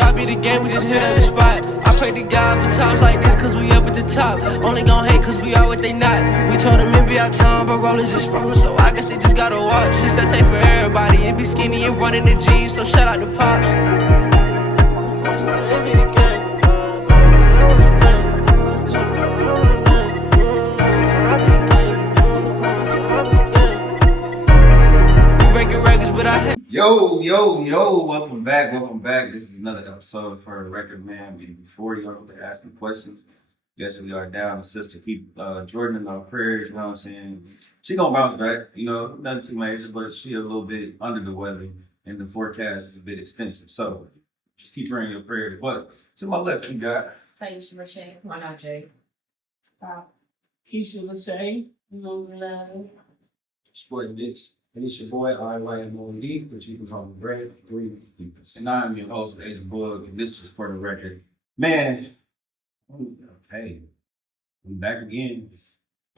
I be the game, we just hit on the spot. I pray to God for times like this, cause we up at the top. Only gon' hate cause we are what they not. We told them it be our time, but rollers just frozen, so I guess they just gotta watch. She said safe for everybody, it be skinny and running the G's, so shout out to Pops. Yo, welcome back. This is another episode for the Record Man. Before you go to asking questions, yes, we are down. The sister keep Jordan in our prayers, you know what I'm saying? She gonna bounce back, you know, nothing too major, but she a little bit under the weather and the forecast is a bit extensive. So just keep her in your prayers. But to my left, we got Taisha Lachey. Why not, Jay? Stop. Keisha Lachey. Love. Sporting Bitch. And it's your boy, IYMOD, but you can call me Brad. and I'm your host, Ace Bug, and this is for the record. Man, hey, we back again.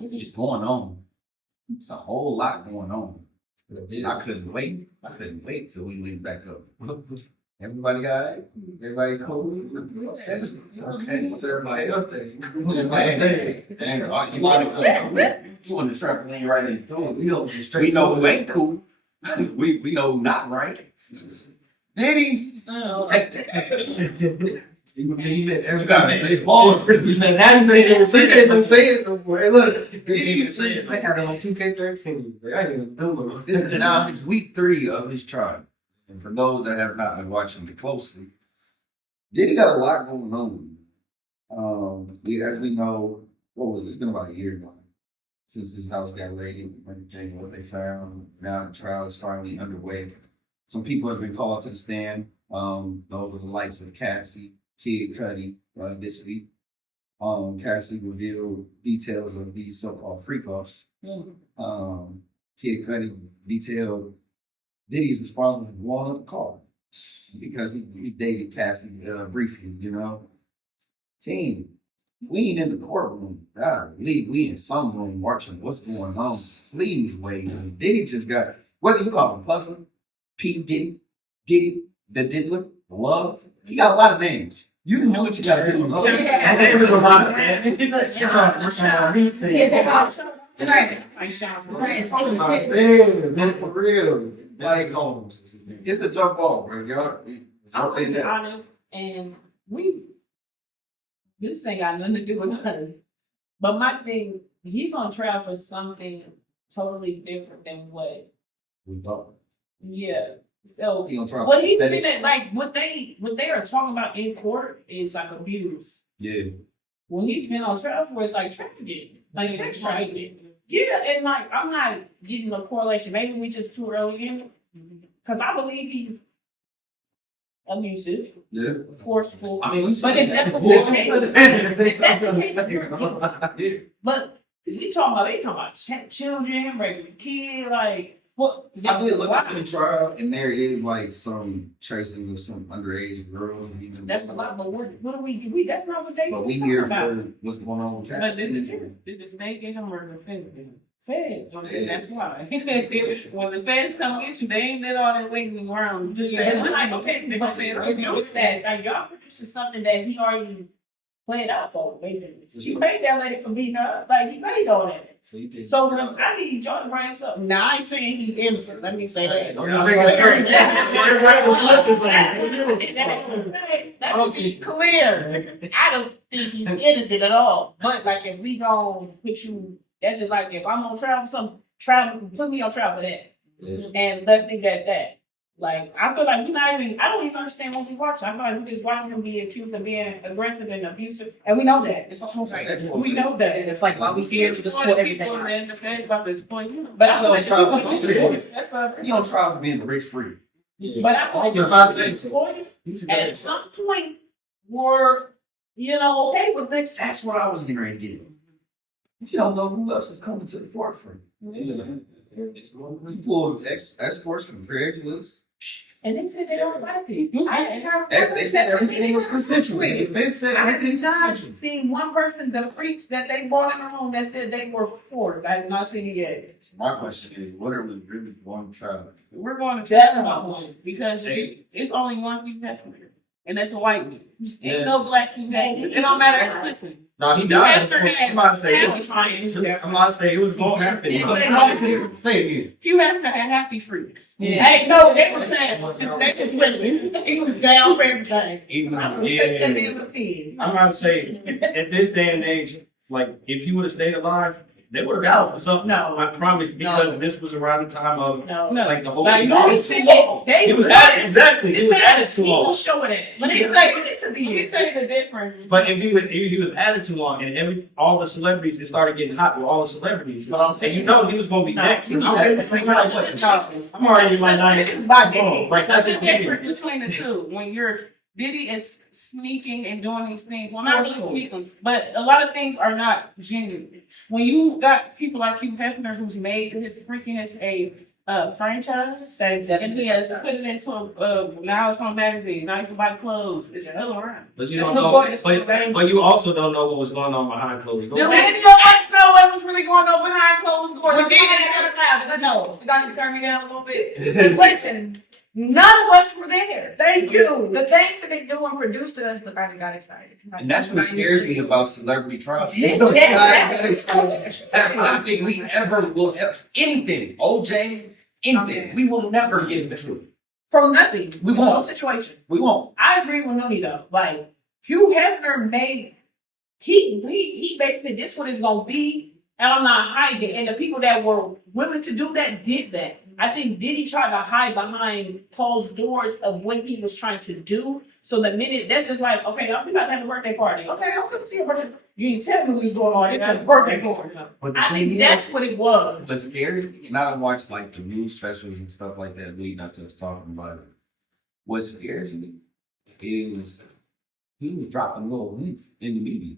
It's going on. It's a whole lot going on. I couldn't wait till we link back up. Everybody got it? Everybody cool? Okay, so everybody else there. You on the trampoline right into it. We know who ain't cool. we know not right. Diddy. Take. You got it. Balls. You animated. Say it. Look. They had it on 2K13. I ain't even do it. This is now his week 3 of his trial. And for those that have not been watching it closely, Diddy got a lot going on. As we know, what was it? It's been about a year now since his house got raided, everything, what they found. Now the trial is finally underway. Some people have been called to the stand. Those are the likes of Cassie, Kid Cudi, this week. Cassie revealed details of these so-called freak-offs. Kid Cudi detailed Diddy's responsible for blowing up the car because he dated Cassie briefly, you know. Team, we ain't in the courtroom. We in some room watching what's going on. Please wait. Diddy just got, whether you call him Puffer, P. Diddy, the Diddler, Love, he got a lot of names. You can do what you gotta do. There's a lot of names. For real. Like, it's a jump ball, bro. Y'all, I'm gonna be honest, and this ain't got nothing to do with us. But my thing, he's on trial for something totally different than what. we thought. Yeah. So He on trial. what he's been at, like what they are talking about in court is like abuse. Yeah. What he's been on trial for is like trafficking, like sex trafficking. Yeah, and like I'm not getting a correlation. Maybe we just too early in it, because I believe he's abusive, Yeah. forceful. I mean, we But if that's the Yeah. But we talking about they talking about children, regular kid, like what? I did look into the trial, and there is like some traces of some underage girls. Even That's a lot. But what do we? That's not what they. But we talking here about. for what's going on with But Cassie. did the state get him or the feds? Feds. Feds. That's why. When the feds come get you, they ain't did all that waiting around. Just saying, it's like, okay, but produce that. Like, y'all producing something that he already played out for, basically. You paid that lady for beating her. Like, he paid on it. So I need y'all to bring something. Now, I ain't saying he's innocent. Let me say that. That be clear. I don't think he's innocent at all. But like, if we gon' put you, that's just like if I'm on trial for something, put me on trial for that. And let's leave that at that. Like, I feel like I don't even understand what we watching. I feel like we just watching him be accused of being aggressive and abusive. And we know that. It's almost like, we know that. And it's like, why we here to just put everything out. But I feel like You on trial for being rich free. But I feel like exploited at some point were, okay with this. That's what I was getting ready to get. You don't know who else is coming to the forefront. You pulled escorts from Craigslist. And they said they don't like it. They said everything was consensual. The defense said I everything have was not consensual. seen one person, the freaks that they brought in the room that said they were forced. I have not seen it yet. So my question is, what are we really going to try? We're going to That's trial my point. because it's only one thing that's for you. and that's a white man. Ain't no black Hugh Hefner. It don't matter. Listen, No, he Hugh died. Hefner had I'm about to say, family triangles. I'm about to say it was gonna happen. Say it again. Hugh Hefner had happy freaks. Yeah. Hey, no, they were saying they just women. He was down for everything. Even Yeah. I'm about to say, at this day and age, like if he would have stayed alive, they would have got for something. No. I promise, because this was around the time of No, like the whole. Like, thing. no, It was added, exactly. It was added too People long. showing it. But He's it's like, like, to be. He said the difference. But if he was added too long, and all the celebrities, it started getting hot with all the celebrities. But I'm And saying, you know he was gonna be No. next. No. I'm already in my 90s. By Oh, like That's that's the what difference between the two. When Diddy is sneaking and doing these things. Well, not really sneaking, but a lot of things are not genuine. When you got people like Hugh Hefner, who's made his freakiness a franchise, and he has put it into now it's on magazines. Now you can buy clothes. It's still around. But you It's don't no know. point, it's But, no but you also don't know what was going on behind closed doors. Do any of us know what was really going on behind closed doors? We did. I know. Got you turn me down a little bit. Because listen, none of us were there. Thank you. The things that they do and produce to us, look, I got excited. And that's what scares me about celebrity trials. Yes, I don't think we ever will anything. OJ, anything. We will never get the truth. From nothing. We won't. No situation. We won't. I agree with Noni though. Like Hugh Hefner made he basically this what it's gonna be, and I'm not hiding it. And the people that were willing to do that did that. I think Diddy tried to hide behind closed doors of what he was trying to do. So the minute that's just like, okay, we about to have a birthday party. Okay, I'm coming to your birthday. You ain't tell me what's going on. It's a birthday party. But the I thing think is, that's what it was. but scary, and I don't watch like the news specials and stuff like that leading up to us talking about it. What scares me is he was dropping little hints in the media.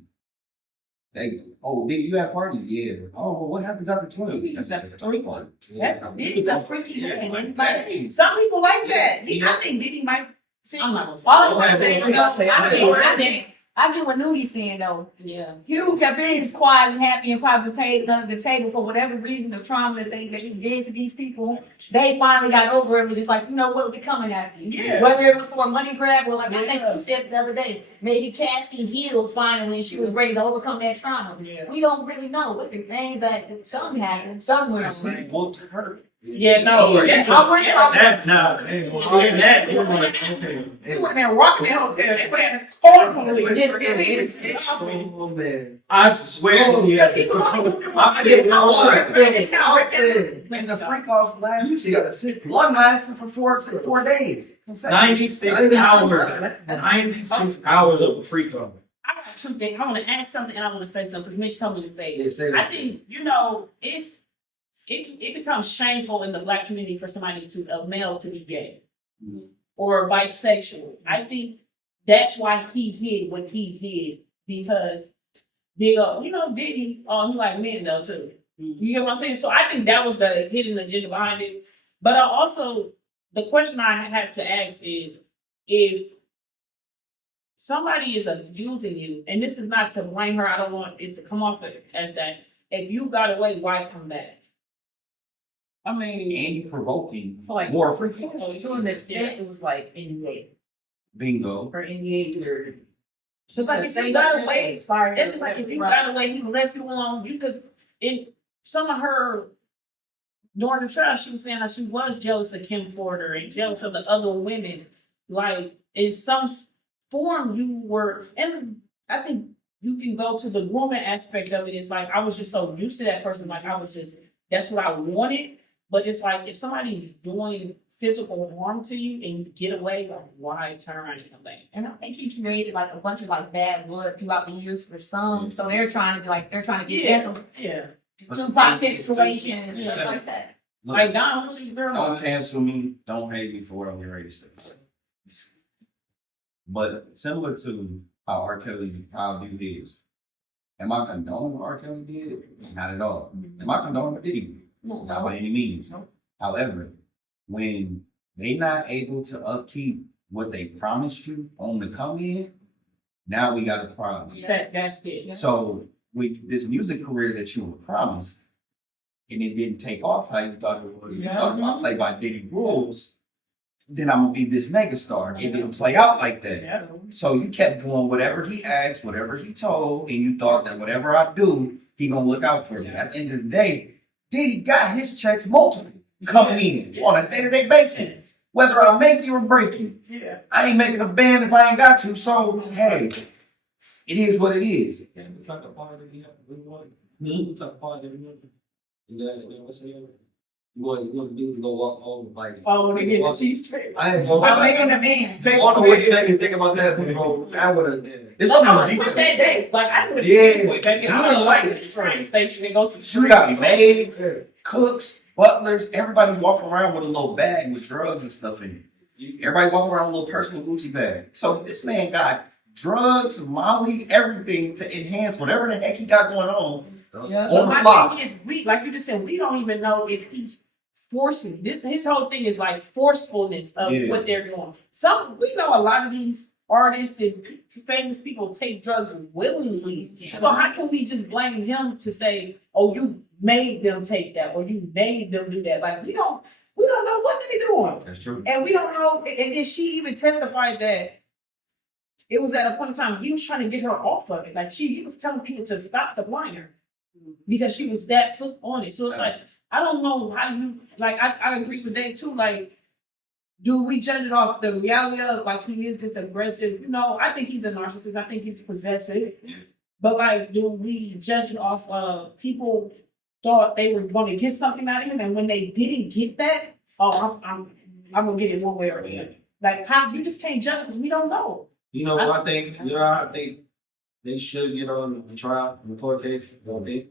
Like, oh, Diddy, you have parties? Yeah. Oh, well, what happens after 12? Diddy's That's a freak. Yeah. Diddy's a freaky man. Like, Like, dang. some people like that. I think Diddy might. I'm not gonna say. All I'm saying, I I get what Nudi's saying though. Yeah. Hugh kept being quiet and happy and probably paid under the table for whatever reason, the trauma and things that he did to these people. They finally got over it and was just like, you know what, we're coming at you. Yeah. Whether it was for a money grab or like I think Yeah. you said the other day, maybe Cassie healed finally and she was ready to overcome that trauma. Yeah. We don't really know. It's the things that some happened, some went He whooped her. Yeah, no. Yeah, I went That nah, that they were like, okay. They would have been rocking that hotel. They would have had corn. Oh, man. I swear, yeah. I forget And the freak offs last, one lasted for 4 days. 96 hours. 96 hours of a freak off. I got two things. I want to ask something and I want to say something because Mitch told me to say it. Say I that. think, it becomes shameful in the black community for somebody a male to be gay or bisexual. I think that's why he hid what he hid because Diddy, he like men though too. You get what I'm saying? So I think that was the hidden agenda behind it. But the question I have to ask is if somebody is abusing you, and this is not to blame her, I don't want it to come off as that. If you got away, why come back? I mean, And you provoking Like, more freak to an extent, it was like NBA bingo. or NBA or just like if you got away, that's just like if you got away, he left you alone. Because in some of her during the trial, she was saying how she was jealous of Kim Porter and jealous of the other women. Like in some form, you were, and I think you can go to the grooming aspect of it. It's like I was just so used to that person, like that's what I wanted. But it's like if somebody's doing physical harm to you and you get away, like why turn around and come back? And I think he created like a bunch of like bad blood throughout the years for some. So they're trying to get there's some Yeah. Tupac situation and stuff Yeah. like that. Look, Like Don, who's this girl? don't cancel me. Don't hate me for what I'm getting ready to say. But similar to how R. Kelly's how I view his, am I condoning what R. Kelly did? Not at all. Am I condoning what Diddy did? No, Not by any means. No. However, when they not able to upkeep what they promised you on the come in, now we got a problem. That's it. So with this music career that you were promised, and it didn't take off how you thought it would, you thought about play by Diddy rules. then I'm gonna be this megastar. It didn't play out like that. Yeah. So you kept doing whatever he asked, whatever he told, and you thought that whatever I do, he gonna look out for me. At the end of the day, Diddy got his checks multiple coming in on a day-to-day basis. Whether I make you or break you. Yeah. I ain't making a band if I ain't got to. So hey, it is what it is. Yeah, we talk about it. We talk about it. You know what's saying? You want to do to go walk home like. Oh, they get the cheese straight. I ain't I'm making a band. I don't know what you make me think about that, bro. I would have. It's So I something was detail. with that day. Like I would have Yeah. baby. I would like the train station and go to the You street. got maids, cooks, butlers, everybody's walking around with a little bag with drugs and stuff in it. Everybody walking around with a little personal Gucci bag. So this man got drugs, Molly, everything to enhance whatever the heck he got going on. Yeah. On the My fly. thing is, we like you just said, we don't even know if he's forcing this. His whole thing is like forcefulness of Yeah. what they're doing. Some we know a lot of these artists and famous people take drugs willingly. So how can we just blame him to say, "Oh, you made them take that," or "You made them do that"? Like we don't know what they're doing, That's true. and we don't know. And then she even testified that it was at a point in time he was trying to get her off of it. Like he was telling people to stop supplying her because she was that hooked on it. So it's like, I don't know how you, like, I agree with that too. Like, do we judge it off the reality of, like, he is this aggressive? You know, I think he's a narcissist. I think he's possessive. But, like, do we judge it off of people thought they were going to get something out of him, and when they didn't get that, oh, I'm going to get it one way or the other. Like, how, you just can't judge because we don't know. You know what I think? I think they should get on the trial, the court case. Don't they?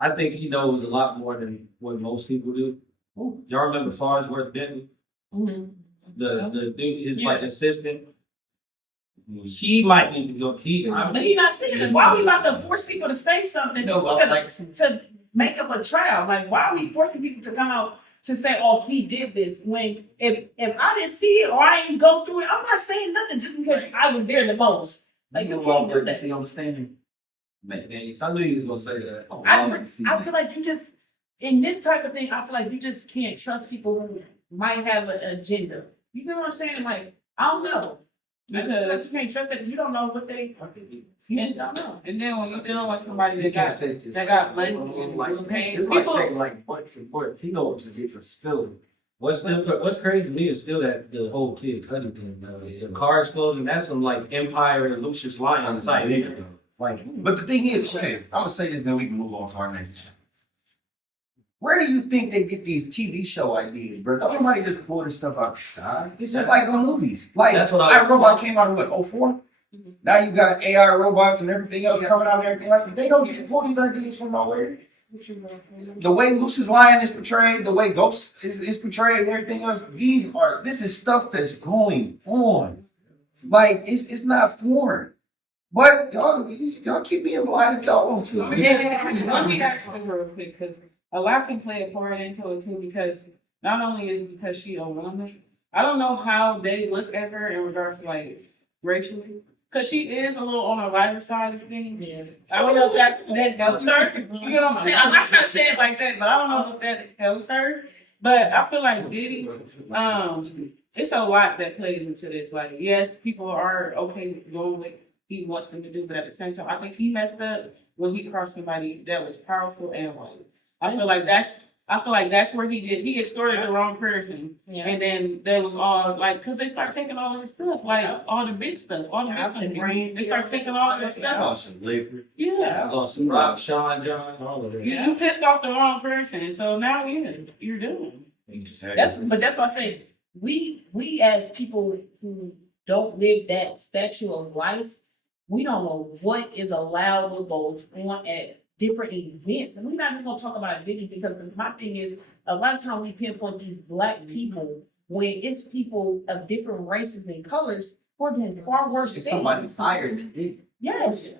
I think he knows a lot more than what most people do. Y'all remember Farnsworth Benton? Mm-hmm. The dude, his like assistant. He might need to go. But he's not saying it. Why are we about to force people to say something to make up a trial? Like, why are we forcing people to come out to say, "Oh, he did this"? When if I didn't see it or I didn't go through it, I'm not saying nothing just because I was there the most. Like, you can't do that. See on the stand. Man, I knew he was gonna say that. I feel like you just in this type of thing. I feel like you just can't trust people who might have an agenda. You know what I'm saying? Like, I don't know. Because you can't trust that because you don't know what they. You just don't know. And then when you're dealing with somebody They that can't got take this. that got money and like pain, it's like people taking like months and months. He gonna just get for spilling. What's crazy to me is still that the whole Kid Cudi thing. The car explosion. That's some like Empire and Lucius Lyon type. Like, But the thing is, okay, I'm gonna say this, then we can move on to our next time. Where do you think they get these TV show ideas, bro? Don't nobody just pull this stuff out the sky. It's just like on movies. Like, That's what I- iRobot came out in what, 04? Now you got AI robots and everything else coming out and everything. Like, they don't just pull these ideas from nowhere. The way Lucius Lyon is portrayed, the way Ghost is portrayed, and everything else, this is stuff that's going on. Like, it's not foreign. But y'all keep being blind if y'all want to. let me ask you real quick because a lot can play a part into it too. Because not only is it because she a woman, I don't know how they look at her in regards to like racially. Because she is a little on the lighter side of things. Yeah. I don't know if that helps her. You know what I'm saying? I'm not trying to say it like that, but I don't know if that helps her. But I feel like Diddy, it's a lot that plays into this. Like, yes, people are okay doing what he wants them to do, but at the same time, I think he messed up when he crossed somebody that was powerful and white. I feel like that's where he extorted the wrong person. Yeah. And then there was all like, because they start taking all his stuff, like all the big stuff, all the big things. They start taking all their I stuff. lost some liquor. Yeah. I lost some rock, Sean John, all of that. You pissed off the wrong person, so now you're doomed. That's why I say we as people who don't live that statue of life, we don't know what is allowed, what goes on at different events. And we're not just gonna talk about Diddy because my thing is a lot of times we pinpoint these black people when it's people of different races and colors who are doing far worse It's things. somebody higher than Diddy. Yes.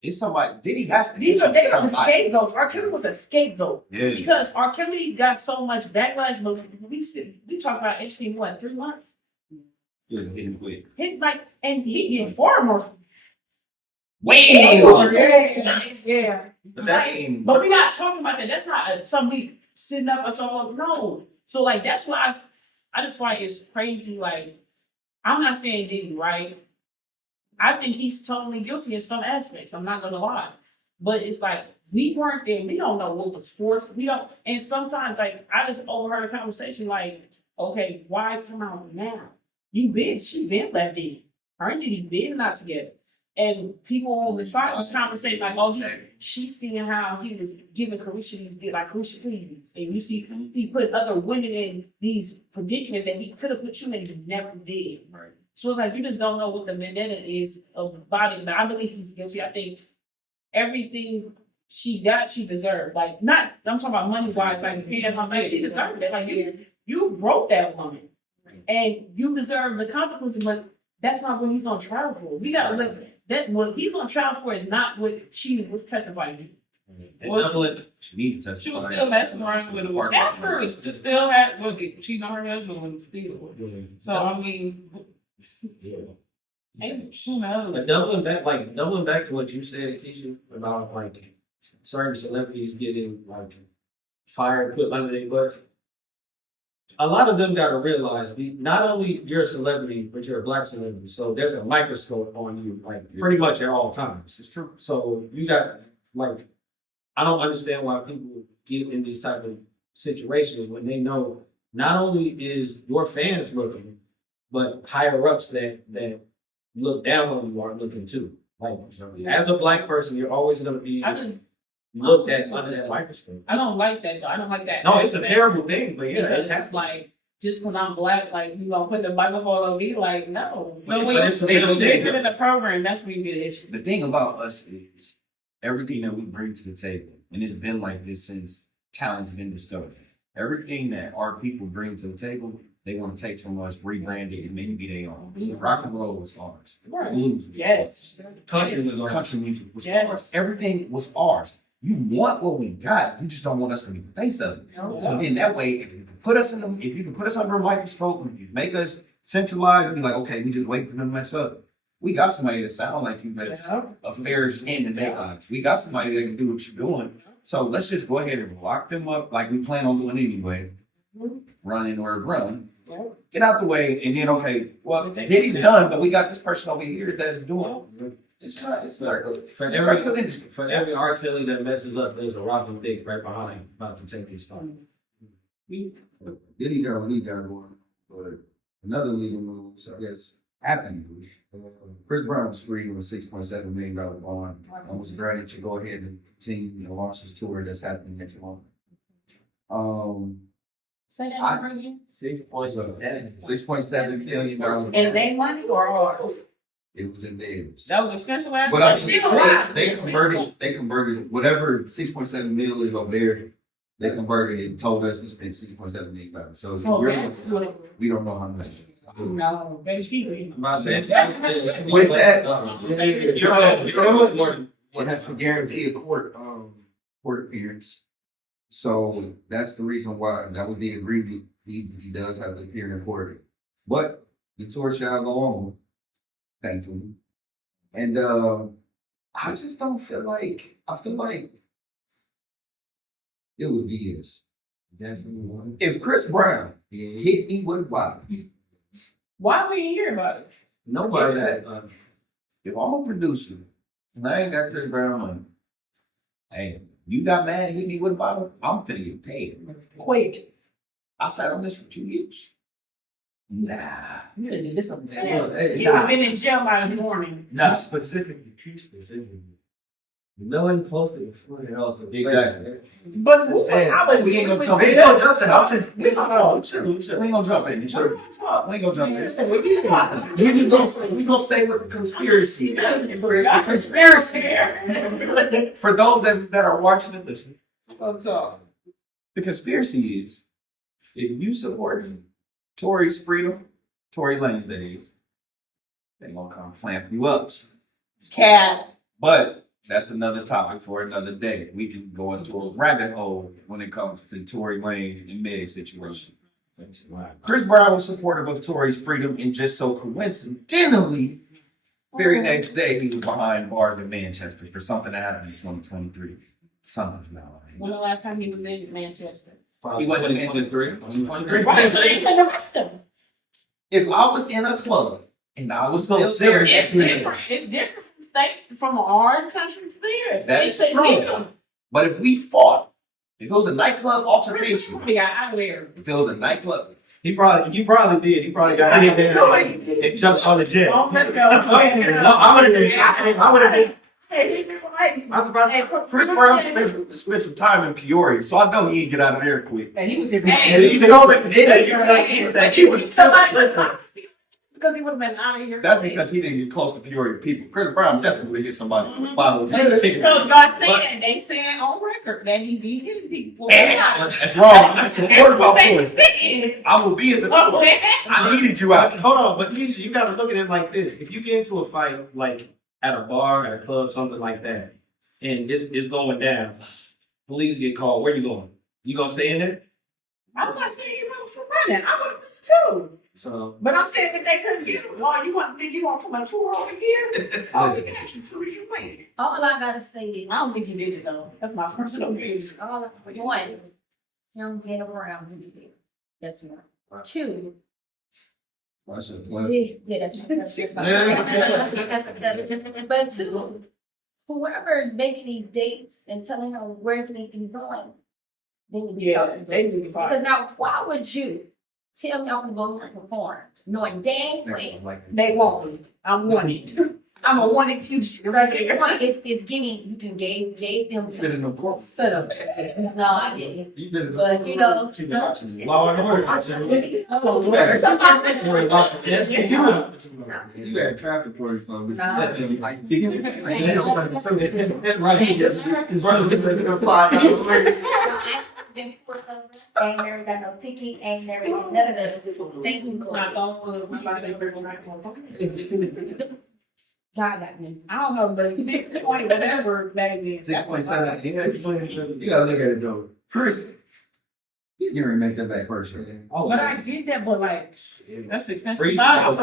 It's somebody. Diddy has to. They are the somebody. scapegoats. R. Kelly was a scapegoat. Yeah. Because R. Kelly got so much backlash, but we talk about actually what, 3 months? Yeah, hit him quick. And he get far more. Way more. Yeah. But that's in. But we're not talking about that. That's not something we sitting up us all. No. So like that's why I just find it's crazy. Like, I'm not saying Diddy right. I think he's totally guilty in some aspects. I'm not gonna lie, but it's like we weren't there. We don't know what was forced. We don't. And sometimes, like, I just overheard a conversation. Like, okay, why come out now? She been left Diddy. Her and Diddy been not together. And people on the side was conversating like, oh, she's seeing how he was giving Carisha these, like, Carisha, please. And you see, he put other women in these predicaments that he could have put you in and he never did. Right. So it's like, you just don't know what the vendetta is about it. But I believe he's guilty. I think everything she got, she deserved. Like, not, I'm talking about money wise, like, paying her, like, she deserved it. Like, you broke that woman. And you deserve the consequences, but that's not what he's on trial for. We gotta look. That what he's on trial for is not what she was testifying to. And Well, double it. She needed to She was testify. still messing around with him. After. She still had, look, cheating on her husband when still. So, I mean, who knows? But doubling back to what you said, Keisha, about like certain celebrities getting like fired, put under their butt. A lot of them got to realize, not only you're a celebrity, but you're a black celebrity. So there's a microscope on you, like pretty much at all times. It's true. So you got like, I don't understand why people get in these type of situations when they know not only is your fans looking, but higher ups that look down on you are looking too. Like, as a black person, you're always going to be looked at under that microscope. I don't like that. Though. I don't like that. No, it's a terrible thing, but yeah, Because it's like, just because I'm black, like, you know, put the microphone on me, like, no. But when But it's a they real get thing. in the program, that's when you get issues. The thing about us is everything that we bring to the table, and it's been like this since talent's been discovered. Everything that our people bring to the table, they want to take from us, rebrand it, and make it be their own. Rock and roll was ours. Right. Blues was Yes. ours. Country was ours. Country music was Yes. ours. Everything was ours. You want what we got, you just don't want us to be the face of it. So then that way, if you can put us under a microscope, and if you make us centralized and be like, okay, we just wait for them to mess up. We got somebody that sound like you that's a fair skin in their eyes. We got somebody that can do what you're doing. So let's just go ahead and lock them up like we plan on doing anyway. Run in order to run. Get out the way, and then okay, well, Diddy's done, but we got this person over here that's doing. It's not. It's circle. For It's circle every, industry. for every R. Kelly that messes up, there's a Robin Thicke right behind about to take his spot. Diddy got what he got going, but another legal moves, I guess, happy news. Chris Brown was free with a $6.7 million bond and was granted to go ahead and continue to launch his tour that's happening next month. Say that number again. $6.7 million. And they money or ours? It was in theirs. That was expensive last But I time. mean, they converted whatever 6.7 mil is over there. They converted it and told us to spend $6.7 million. So we don't know how much. No, they cheap. With that, it has to guarantee a court appearance. So that's the reason why that was the agreement. He does have to appear in court, but the tour shall go on, thankfully. And I just don't feel like I feel like it was BS. Definitely. If Chris Brown hit me with a bottle, Why we didn't hear about it? Nobody Get that. if I'm a producer and I ain't got Chris Brown money, hey, you got mad and hit me with a bottle, I'm finna get paid. Quick. I sat on this for 2 years. Nah. You could have did this on the Hey, He would have been in jail by the morning. Nah. Specifically, no one posted before it all. Exactly. But who, I was We ain't gonna jump We in. ain't gonna jump in. I'm just- We ain't gonna jump in. We ain't gonna jump in. We ain't gonna jump in. We gonna stay with the conspiracy. Conspiracy. For those that are watching and listening, the conspiracy is if you support Tory's freedom, Tory Lanez that is, they gonna come clamp you up. Cat. But that's another topic for another day. We can go into a rabbit hole when it comes to Tory Lanez and Meg's situation. Chris Brown was supportive of Tory's freedom, and just so coincidentally, very next day he was behind bars in Manchester for something that happened in 2023. Something's not right. When the last time he was in Manchester? He wasn't in 23. Right, so you can arrest them. If I was in a club and I was So still serious. serious, It's different from state, from our country to theirs. That They is say, true. yeah. but if we fought, if it was a nightclub altercation, I wear. if it was a nightclub, He probably did. He probably got in there and jumped on the jet. Oh, let's go. I would have been. Hey, he right. I was about Hey, to. Chris Brown spent some time in Peoria, so I know he didn't get out of there quick. And he was in And he told him he was listen. because he would have been out of here. That's because he didn't get close to Peoria people. Chris Brown definitely would have hit somebody with a bottle of So whiskey. God saying, they saying on record that he did hit people. That's wrong. That's the word about boys. I will be in the Oh, club. I needed you out. Hold on, but Keisha, you got to look at it like this. If you get into a fight, like at a bar, at a club, something like that, and it's going down, police get called. Where you going? You gonna stay in there? I'm not saying he went for running. I would have been too. So But I'm saying that they couldn't get him. Oh, you want to come on tour over here? Oh, we can actually as soon as you win. All I gotta say is, I don't think he did it though. That's my personal opinion. one, him getting around who he did. That's one. Two, That's a yeah, that's but two, whoever making these dates and telling her where they can be going, they need to Yeah, talk to they those. need to fight. Because now, why would you tell me I'm gonna go here and perform, knowing dang well They won't. I'm wanted. I'm a wanted future. so the point is getting you can gave them Been in the court. Set up. no, I didn't. You've been in the But you know, Law and Order. You had traffic police on Nah. I ain't been pulled over, ain't never got no ticket, ain't never did none of that. Thank you, Not Lord. going God got me. I don't know, but it's 6 point whatever that is. That's what 6.7. You gotta look at it though. Chris, he's gonna make that back first. But I get that, but like that's expensive. Freeze. But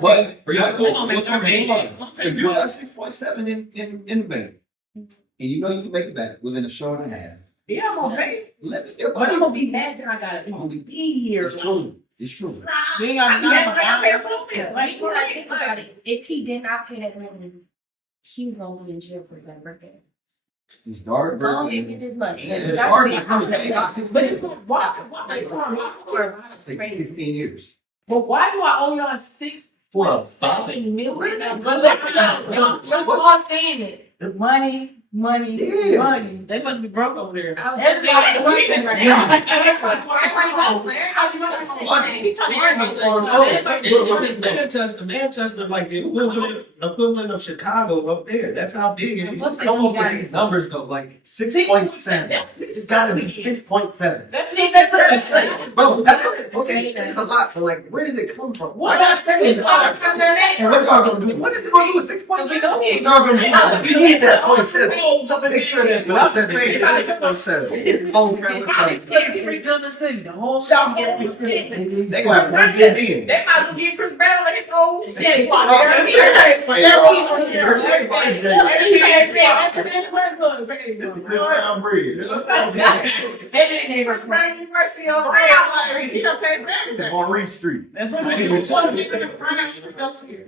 what's her name? if you got 6.7 in the bank, and you know you can make it back within a show and a half, Yeah, I'm gonna pay. let me get But I'm gonna be mad that I gotta even be here. It's true. It's true. Nah, You ain't got I mean, like I pay a phone bill. Like, you gotta think about Like, it. If he did not pay that money, he was gonna be in jail for that birthday. His daughter Go ahead and birthday. get this money. Yeah, That's hard what to come to I'm but it's not why? 16 years. But why do I owe y'all 6.7 million? But listen up, your boss saying it. The money. Yeah. They must be broke over there. I was That's just why the money thinking- Manchester, like the equivalent of Chicago up there. That's how big it is. What's the Come up guy? with these numbers though, like 6.7. It's gotta be 6.7. Bro, okay, it's a lot, but like, where does it come from? What I'm saying is, And what y'all gonna do? What is it gonna do with 6.7? What y'all gonna do? We need that 0.7. Make sure that 0.7 is 6.7. Oh, The whole They gonna have to run it in. they might as well give Chris Brown like his own. It's the Chris Brown bridge. Chris Brown University over there. He don't pay for everything. Maurice Street. That's what I mean.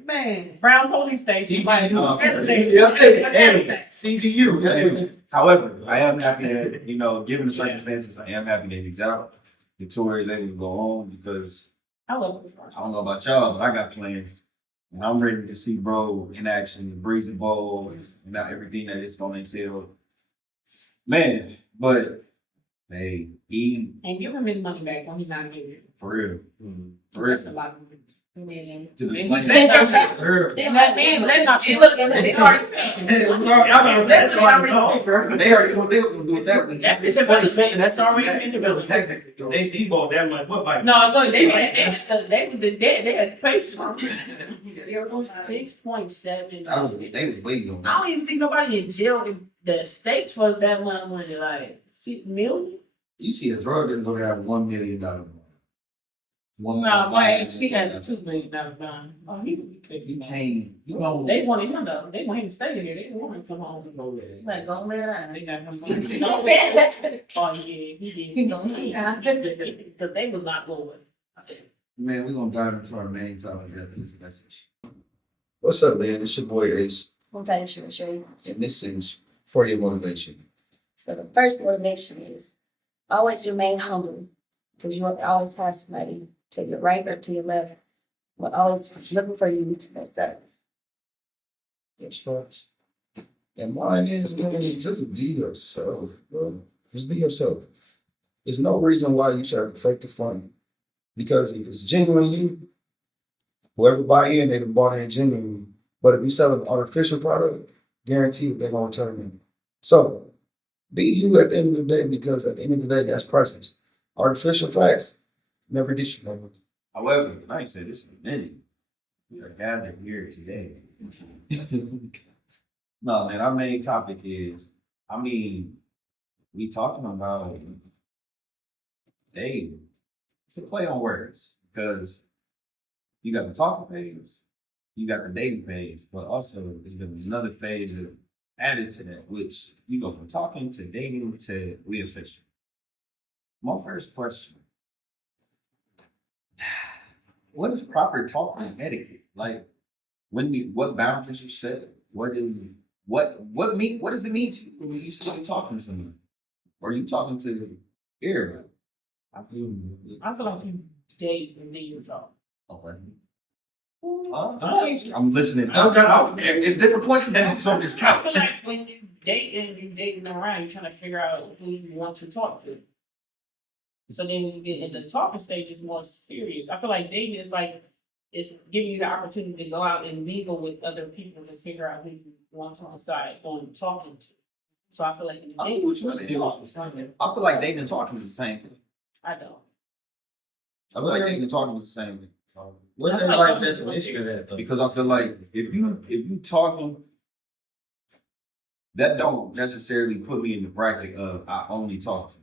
Man, Brown Police Station. Everything. Everything. CDU. However, I am happy that, given the circumstances, I am happy that he's out. The tour is able to go on because I love Chris Brown. I don't know about y'all, but I got plans. And I'm ready to see bro in action, the Breezy Bowl, and not everything that it's gonna entail. Man, but hey, he And give him his money back when he's not getting it. for real. For real. That's a lot of money. Man. To the And point. They let's not. They look at it hard. They already know they was gonna do it that way. That's it. That's already in the building. Technically. They deballed that like what bike? No, look, they was the dead. They had to pay some. 6.7. They was waiting on I that. don't even think nobody in jail in the states for that amount of money, like 6 million. You see a drug dealer gonna have $1 million. one. No, my she had the $2 million gun. Oh, he would be fixing You that. can't. You don't. They wanted him to. They want him to stay here. They didn't want him to come home. Like, go let her They out. got him. Oh yeah, he did. Because they was not going. Man, we're gonna dive into our main topic after this message. What's up, man? It's your boy Ace, Motivation, Shay. and this is For Your Motivation. So the first motivation is always remain humble, because you will always have somebody to your right or to your left, will always looking for you to mess up. Yes, folks. And mine is, man, just be yourself, bro. Just be yourself. There's no reason why you should fake the fun. Because if it's genuine you, whoever buy in, they done bought in genuine. But if you sell an artificial product, guarantee they're gonna turn in. So be you at the end of the day, because at the end of the day, that's priceless. Artificial facts never get you nowhere. However, like I said, this is a minute. We are gathered here today. No, man, our main topic is, I mean, we talking about dating. It's a play on words, because you got the talking phase, you got the dating phase, but also there's been another phase that added to that, which you go from talking to dating to we official. My first question: what is proper talking etiquette? Like, what boundaries you set? What does it mean to you when you start talking to someone? Or are you talking to everybody? I feel like you date and then you talk. Okay. I I'm listening. It's different points of view on this feel couch. like when you dating around, you're trying to figure out who you want to talk to. So then when you get in the talking stage, it's more serious. I feel like dating is like, it's giving you the opportunity to go out and mingle with other people to figure out who you want to decide on talking to. So I feel like in I see dating, what you're saying. I feel like dating and talking is the same thing. I don't. I feel like dating and talking is the same thing. What's I feel everybody's like definition of that though? Because I feel like if you talking, that don't necessarily put me in the bracket of I only talk to you.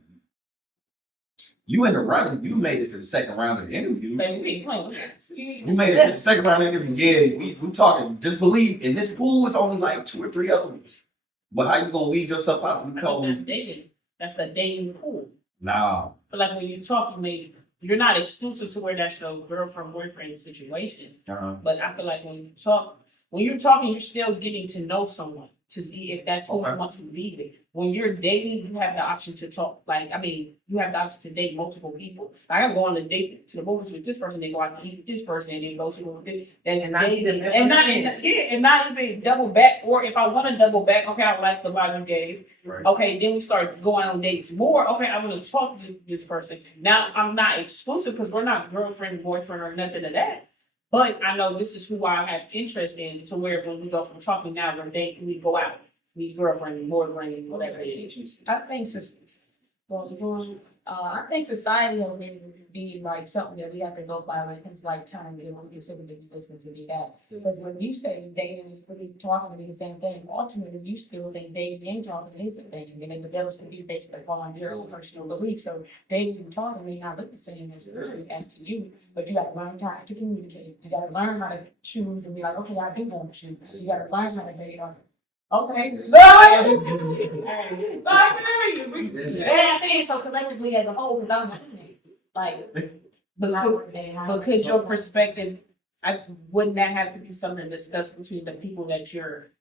You in the round, you made it to the second round of the interview. Baby, we ain't playing with that. You made it to the second round of the interview. Yeah, we talking. Just believe in this pool is only like 2 or 3 others. But how you gonna weed yourself out to I think become? that's dating. That's the dating pool. Nah. But like when you talk, you're not exclusive to where that's your girlfriend, boyfriend situation. Uh-huh. But I feel like when you're talking, you're still getting to know someone to see if that's who Okay. you want to be with. When you're dating, you have the option to talk. You have the option to date multiple people. Like, I can go on a date to the movies with this person, then go out to eat with this person, and then go to this. That's dating, and not even double back. Or if I want to double back, okay, I like the vibe you gave. Right. Okay, then we start going on dates more. Okay, I'm gonna talk to this person. Now I'm not exclusive because we're not girlfriend, boyfriend, or nothing of that. But I know this is who I have interest in. To where when we go from talking now, we're dating, we go out, we girlfriend, boyfriend, whatever it is. I think I think society has made it be like something that we have to go by when it comes to like terms and what we consider to be listen to be that. Because when you say dating and really talking to be the same thing, ultimately you still think dating and talking is the thing, and it develops to be based upon your own personal beliefs. So dating and talking may not look the same as to you, but you got to learn how to communicate. You got to learn how to choose and be like, okay, I do want to choose. You got to learn how to date on. Okay. And I say it so collectively as a whole, because I'm listening. Like, But could your perspective, wouldn't that have to be something discussed between the people that you're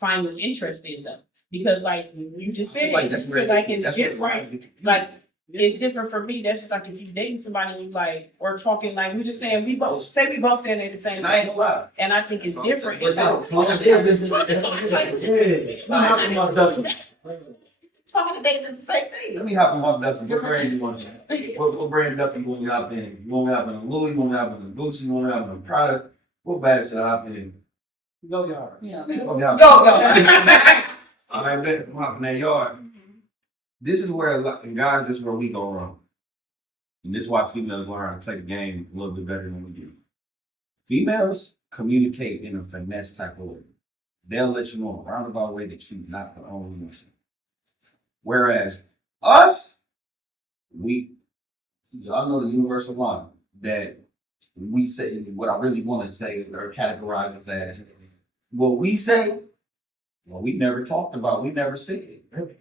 finding interest in though? Because like you just said, Like you that's feel where like it's that's where different. Like it's different for me. That's just like if you dating somebody and you like or talking like we just saying we both saying they're the same thing. And I think it's different. It's talking to dating is the same thing. Let me hop in my Duffy. What brand you want? What brand Duffy you want me to hop in? You want me to hop in a Louis? You want me to hop in a Gucci? You want me to hop in a Prada? What bag should I hop in? Go yard. Yeah. Go. All right, bet. I'm hopping that yard. This is where, guys, this is where we go wrong. And this is why females learn how to play the game a little bit better than we do. Females communicate in a finesse type of way. They'll let you know in a roundabout way that you're not the only one. Whereas us, y'all know the universal line. that we say, what I really want to say or categorize us as, what we say, well, we never talked about, we never said it.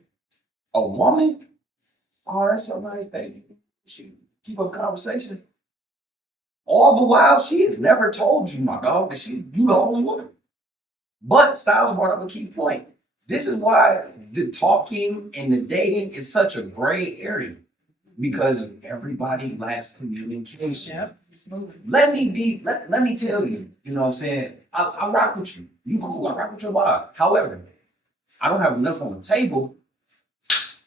A woman, oh, that's so nice, thank you. She keep up conversation. All the while, she has never told you, my dog, that you the only woman. But Styles brought up a key point. This is why the talking and the dating is such a gray area. Because everybody lacks communication. Let me tell you, you know what I'm saying? I rock with you. You cool, I rock with your vibe. However, I don't have enough on the table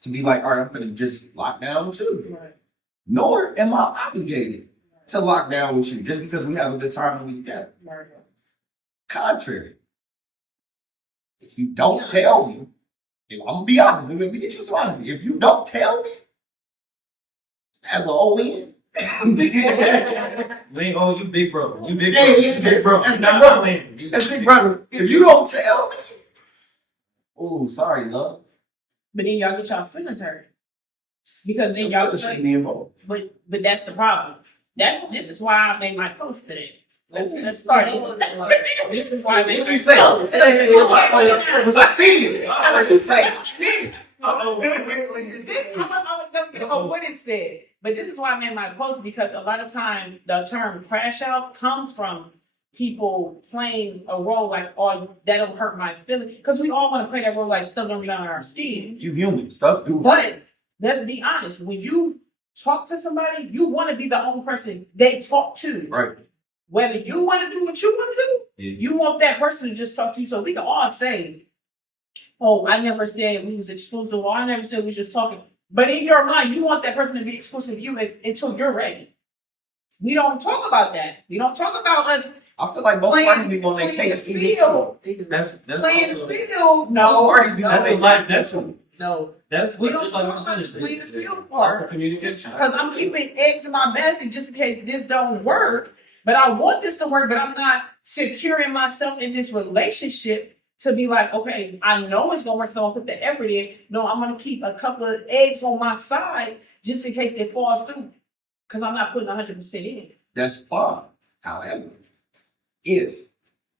to be like, all right, I'm finna just lock down with you. Right. Nor am I obligated to lock down with you just because we have a good time and we together. Contrary. If you don't tell me, I'm gonna be honest, let me get you some honesty. If you don't tell me, as an ON, We ain't owe you big brother. You big Yeah, brother. yeah, You big brother. yeah. You not brother. You as big brother, if you don't tell me, oh, sorry, love. But then y'all get y'all feelings hurt. Because then y'all shouldn't be involved. but that's the problem. This is why I made my post today. Let's start it. This is why I made What my you say? post. I see it. What you say? I see it. What it said. But this is why I made my post, because a lot of time the term crash out comes from people playing a role like, oh, that'll hurt my feelings. Because we all want to play that role like stuff don't down our skin. You human stuff, do. But let's be honest, when you talk to somebody, you want to be the only person they talk to. Right. Whether you want to do what you want to do, Yeah. you want that person to just talk to you. So we can all say, oh, I never said we was exclusive, or I never said we was just talking. But in your mind, you want that person to be exclusive to you until you're ready. We don't talk about that. We don't talk about us I feel like both parties be on their playing the cake. field. That's Playing the also, field. Both No, parties be on that's their a lot. That's no. that's We what don't just like talk my about friend said. playing the field Proper part. communication. Because I'm keeping eggs in my basket just in case this don't work. But I want this to work, but I'm not securing myself in this relationship to be like, okay, I know it's gonna work, so I'm gonna put the effort in. No, I'm gonna keep a couple of eggs on my side just in case it falls through. Because I'm not putting 100% in. That's fine. However, if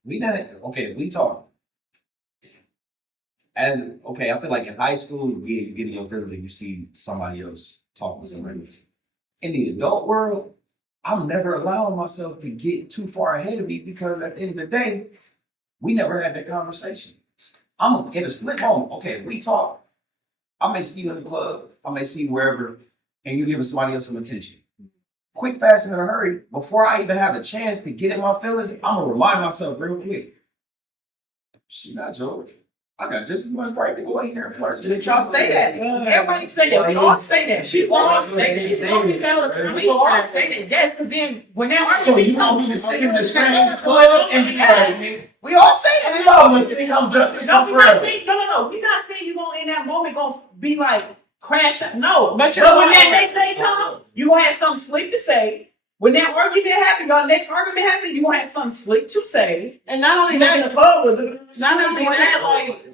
we not okay, we talk as okay. I feel like in high school, yeah, you get in your feelings and you see somebody else talk with somebody else. In the adult world, I'm never allowing myself to get too far ahead of me because at the end of the day, we never had that conversation. I'm in a split moment. Okay, we talk. I may see you in the club, I may see you wherever, and you giving somebody else some attention. Quick, fast, and in a hurry, before I even have a chance to get in my feelings, I'm gonna remind myself real quick. She not George. I got just as much right to go in here and flirt. Did y'all say that? Everybody say that. We all say that. We all say that. She's talking about we all say that. Yes, because then when that So argument you want me to comes, sit in the same club and be like, we all say that. y'all must think I'm Justin No, we're not Forever. saying no. We're not saying you gonna in that moment gonna be like crash out. No, But but you're when that right. next day come, you gonna have something slick to say. When that argument happen, your next argument happen, you gonna have something slick to say. And not only You in the that, club with it. not only that, like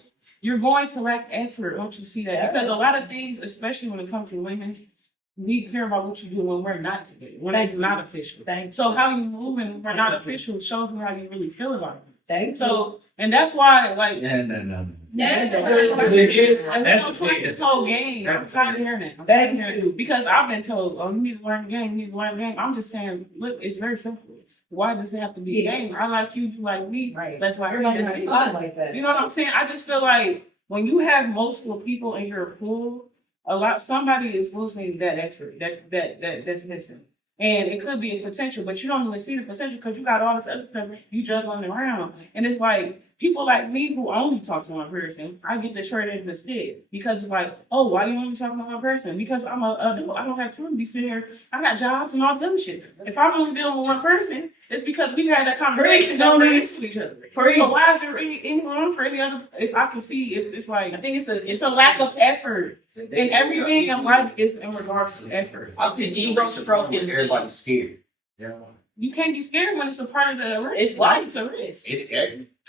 you're going to lack effort. Don't you see that? Because a lot of things, especially when it comes to women, we care about what you do when we're not together, when it's not official. Thanks. So how you move and we're not official shows me how you really feel about it. Thanks. So, and that's why, like, No. Yeah. and we don't play this whole game. I'm tired of hearing it. I'm tired of hearing it. Because I've been told, oh, you need to learn the game, you need to learn the game. I'm just saying, look, it's very simple. Why does it have to be a game? I like you, you like me. Right. That's why You're not everything's gonna fun like that. You know what I'm saying? I just feel like when you have multiple people in your pool, somebody is losing that effort that's missing. And it could be a potential, but you don't even see the potential because you got all this other stuff you juggling around. And it's like people like me who only talk to one person, I get the short end instead. Because it's like, oh, why you only talking to one person? Because I'm a adult. I don't have time to be sitting here. I got jobs and all this other shit. If I'm only dealing with one person, it's because we had that conversation don't run into each other. So why is there any room for any other? If I can see, if it's like I think it's a lack of effort, and everything in life is in regards to effort. I think everybody's scared. You can't be scared when it's a part of the risk. It's life. It's a risk.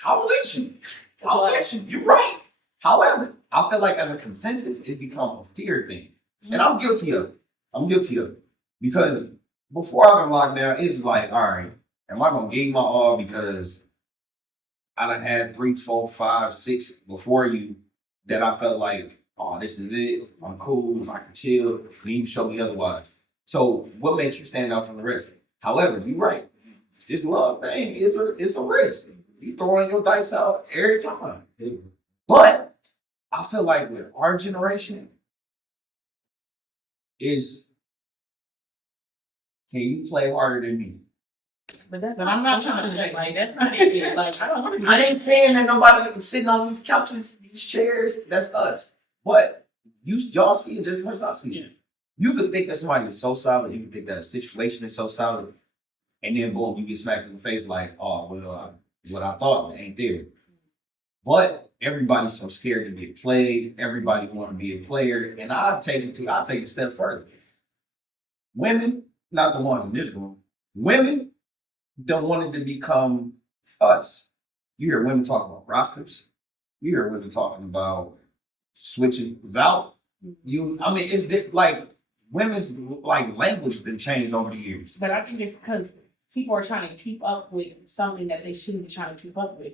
I'm with you. I'm with you. You're right. However, I feel like as a consensus, it's become a fear thing. And I'm guilty of it. Because before I been locked down, it's like, all right, am I gonna give you my all because I done had 3, 4, 5, 6 before you that I felt like, oh, this is it. I'm cool. I can chill. And you show me otherwise. So what makes you stand out from the rest? However, you're right. This love thing is a risk. You throwing your dice out every time. But I feel like with our generation is, can you play harder than me? But that's But I'm not trying to take like that's not it. Like I don't want to. I ain't saying that nobody sitting on these couches, these chairs, that's us. But y'all see it just as much as I see it. You could think that somebody is so solid, you could think that a situation is so solid, and then boom, you get smacked in the face like, oh, well, what I thought ain't there. But everybody's so scared to get played. Everybody want to be a player. And I'll take it a step further. Women, not the ones in this room, women don't want it to become us. You hear women talking about rosters. You hear women talking about switching out. It's like women's like language been changed over the years. But I think it's because people are trying to keep up with something that they shouldn't be trying to keep up with.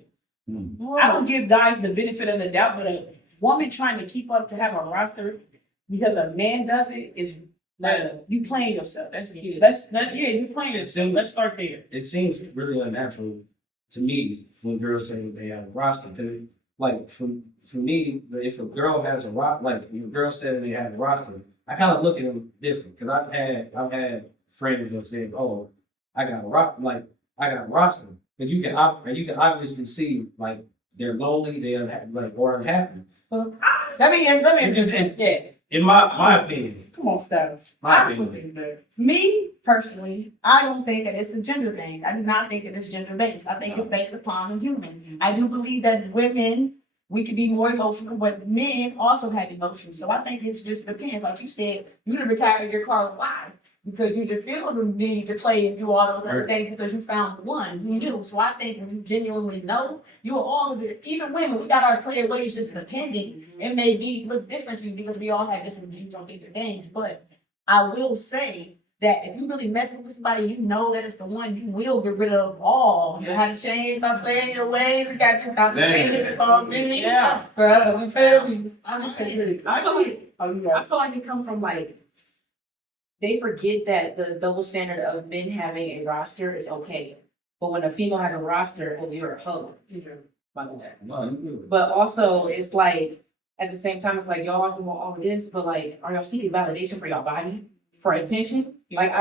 I would give guys the benefit of the doubt, but a woman trying to keep up to have a roster because a man does it is like you playing yourself. That's cute. You playing yourself. Let's start there. It seems really unnatural to me when girls say they have a roster. Because, like, for me, if a girl has a roster, like, if a girl said they have a roster, I kind of look at them different. Because I've had friends that said, "Oh, I got a roster." But you can obviously see like they're lonely, they unhappy, or unhappy. Well, let me In my opinion, come on, Styles. My I don't opinion. think that. Me personally, I don't think that it's a gender thing. I do not think that it's gender based. I think it's based upon the human. I do believe that women we can be more emotional, but men also have emotions. So I think it just depends. Like you said, you to retire your car. Why? Because you just feel the need to play and do all those other things because you found one you do. So I think when you genuinely know, you will always, even women, we got our player ways just depending. It may be look different to you because we all have different views on different things. But I will say that if you really messing with somebody, you know that it's the one you will get rid of all. You know how to change by playing your ways. We got you about to Yeah. Bro, you feel me? I'm just saying, I feel like Oh, I feel like it come from like they forget that the double standard of men having a roster is okay, but when a female has a roster, oh, you're a hoe. But also, it's like at the same time, it's like y'all are doing all of this, but like, are y'all seeking validation for your body, for attention? Like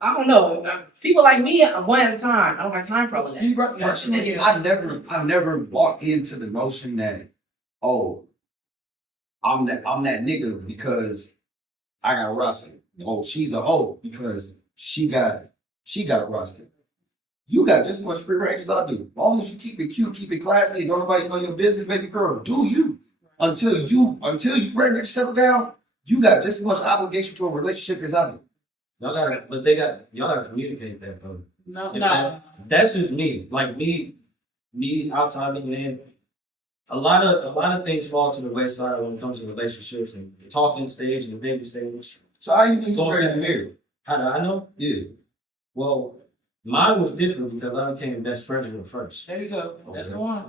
I don't know. People like me, one at a time. I don't have time for all of that. Personally, I never bought into the notion that, oh, I'm that nigga because I got a roster. Oh, she's a hoe because she got a roster. You got just as much free range as I do. As long as you keep it cute, keep it classy, and don't nobody know your business, baby girl, do you. Until you ready to settle down, you got just as much obligation to a relationship as I do. y'all gotta communicate that though. No. That's just me. Like me outside looking in. A lot of things fall to the wayside when it comes to relationships and the talking stage and the dating stage. So how you think Going you're back- married? How do I know? Yeah. Well, mine was different because I became best friends with her first. There you go. That's the one.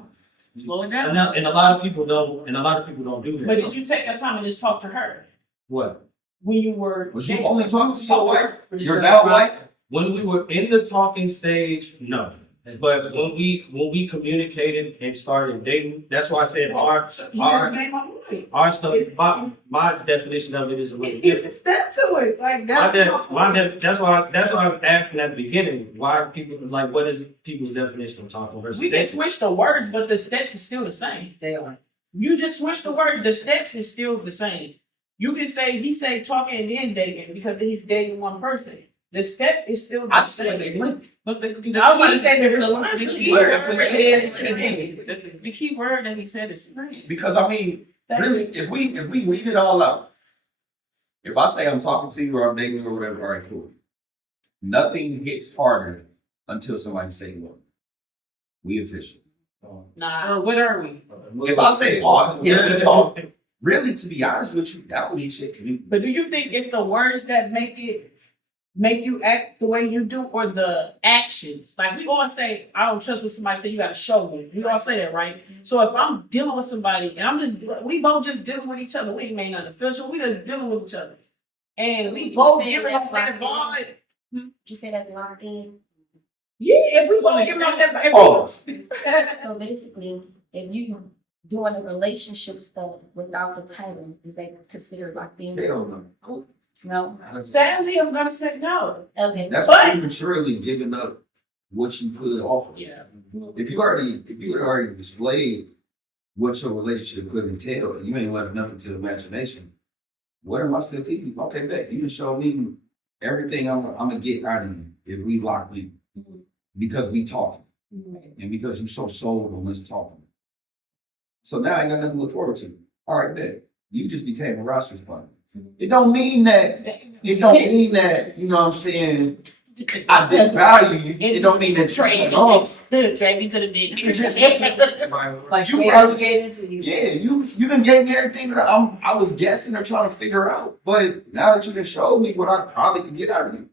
Slow it And, down. and a lot of people don't do that. But did you take that time and just talk to her What? when you were? Was you only talking to your wife? Your now wife? When we were in the talking stage, no. But when we communicated and started dating, that's why I said our stuff. My definition of it is a little It's a different. step to it. Like That's why I was asking at the beginning why people like what is people's definition of talking versus we can dating. switch the words, but the steps is still the same. They are. You just switch the words, the steps is still the same. You can say he say talking and then dating because he's dating one person. The step is still the I just feel like same. they link. But the I was about to say the key word is the key word that he said is friend. Because I mean, really, if we weed it all out, if I say I'm talking to you or I'm dating you or whatever, all right, cool. Nothing hits harder until somebody say what. We official. Nah, what are we? If I say, oh, yeah, let's talk. Really, to be honest with you, that don't mean shit to me. But do you think it's the words that make it make you act the way you do, or the actions? Like we all say, I don't trust what somebody say. You got to show me. We all say that, right? So if I'm dealing with somebody and we both just dealing with each other. We ain't made nothing official. We just dealing with each other, and we You both saying giving that's off that locked vibe. Did you say that's locked in? Yeah, if we both giving off that vibe. Pause. So basically, if you doing a relationship stuff without the title, is that considered locked in? Hell no. No? Sadly, I'm gonna say no. Okay. That's But- prematurely giving up what you could offer. Yeah. If you had already displayed what your relationship could entail, and you ain't left nothing to imagination, what am I still teaching you? Okay, bet you can show me everything I'm gonna get out of you if we lock in. Because we talking. And because you so sold on this talking. So now I ain't got nothing to look forward to. All right, bet. You just became a roster spot. It don't mean that, you know what I'm saying, I disvalue you. It don't mean that Drag you're off. Drag me to the dick. Like You they probably- gave into you. Yeah, you done gave me everything that I was guessing or trying to figure out. But now that you done showed me what I probably could get out of you,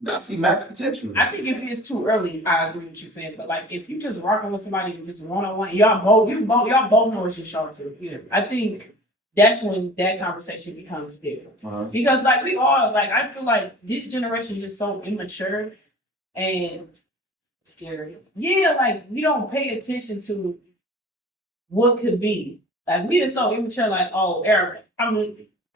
now I see max potential. I think if it's too early, I agree with what you're saying. But like, if you just rocking with somebody just one on one, y'all both know what you're showing to. Yeah, I think that's when that conversation becomes different. Because like we all like, I feel like this generation is just so immature and scary. Yeah, like we don't pay attention to what could be. Like we just so immature. Like, oh, Eric, I'm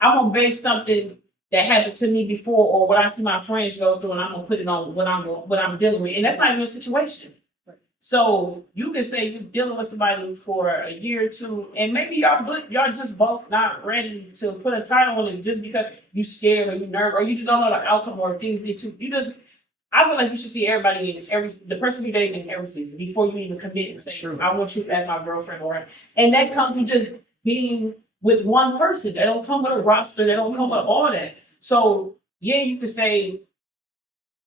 gonna base something that happened to me before, or what I see my friends go through, and I'm gonna put it on what I'm dealing with, and that's not even a situation. So you can say you're dealing with somebody for a year or two, and maybe y'all just both not ready to put a title on it just because you scared or you nervous or you just don't know the outcome or things need to. I feel like you should see everybody in the person you dating in every season before you even commit and say, I want you as my girlfriend, and that comes with just being with one person. They don't come with a roster. They don't come with all that. So yeah, you could say,